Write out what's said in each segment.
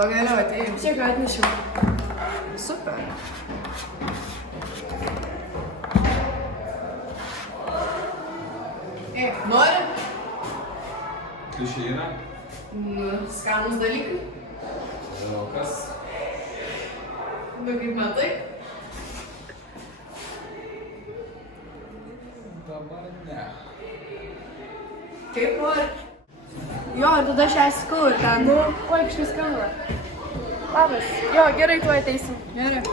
pagaliau atėjai. Čia ką atnešiau. Super. Nori? Klišė yra? Nu, skanus dalykai. O kas? Nu, kaip matai? Dabar ne. Kaip nori? Jo, ir tada šią skau ir ten. Nu, oi, kažkas skamba. Labas. Jo, gerai, tuoj ateisim. Gerai.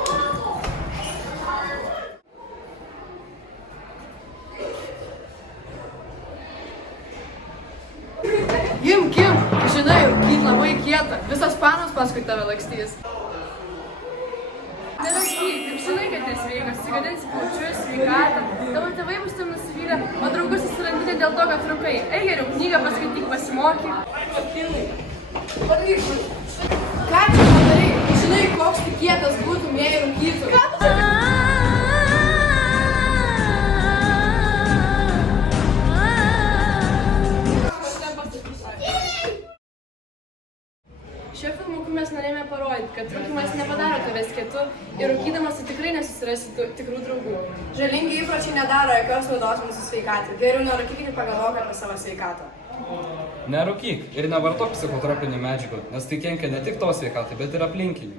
Gimk, žinai, rūkyt labai kieta. Visas panas paskui tave lakstys. Nelakstyk, kaip žinai, kad nesveikas, sigadinsi plaučius, sveikatą. Tavo tėvai bus tam nusivylę, o draugus susirandi ne dėl to, kad rūkai. Ei, geriau knygą paskaityk, pasimokyk. Padaryk. Ką čia padarai? Žinai, koks tik kietas būtum, jei rūkytum. Ką tu čia? Šio filmuku mes norėjome parodyti, kad rūkymas nepadaro tavęs kietu ir rūkydamas tu tikrai nesusirasi tikrų draugų. Žalingi įpročiai nedaro jokios naudos mūsų sveikatai. Geriau nerūkyk ir pagalvok apie savo sveikatą. Nerūkyk ir nevartok psichotropinių medžiagų, nes tai kenkia ne tik tavo sveikatai, bet ir aplinkinių.